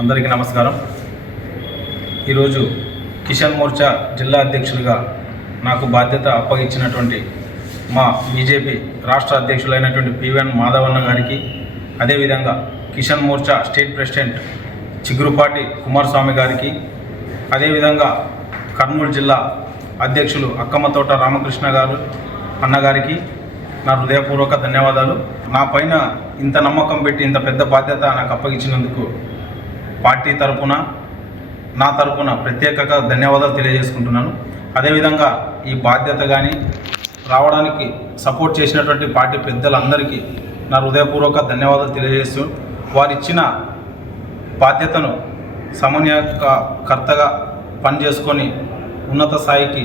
అందరికీ నమస్కారం. ఈరోజు కిసాన్ మోర్చా జిల్లా అధ్యక్షులుగా నాకు బాధ్యత అప్పగించినటువంటి మా బీజేపీ రాష్ట్ర అధ్యక్షులైనటువంటి పివిఎన్ మాధవన్న గారికి, అదేవిధంగా కిసాన్ మోర్చా స్టేట్ ప్రెసిడెంట్ చిగురుపాటి కుమారస్వామి గారికి, అదేవిధంగా కర్నూలు జిల్లా అధ్యక్షులు అక్కమ్మతోట రామకృష్ణ గారు అన్నగారికి నా హృదయపూర్వక ధన్యవాదాలు. నా పైన ఇంత నమ్మకం పెట్టి ఇంత పెద్ద బాధ్యత నాకు అప్పగించినందుకు పార్టీ తరపున, నా తరపున ప్రత్యేకంగా ధన్యవాదాలు తెలియజేసుకుంటున్నాను. అదేవిధంగా ఈ బాధ్యత కానీ రావడానికి సపోర్ట్ చేసినటువంటి పార్టీ పెద్దలందరికీ నా హృదయపూర్వక ధన్యవాదాలు తెలియజేస్తూ, వారిచ్చిన బాధ్యతను సమన్వయకర్తగా పనిచేసుకొని ఉన్నత స్థాయికి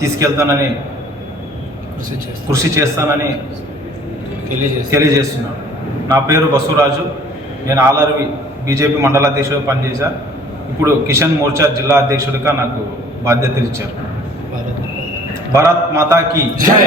తీసుకెళ్తానని కృషి చేస్తానని తెలియజేస్తున్నాను. నా పేరు బసవరాజు. నేను ఆలర్వి బీజేపీ మండల అధ్యక్షుడిగా పనిచేశా. ఇప్పుడు కిసాన్ మోర్చా జిల్లా అధ్యక్షుడిగా నాకు బాధ్యతలు ఇచ్చారు. భారత్ మాతా కీ జై.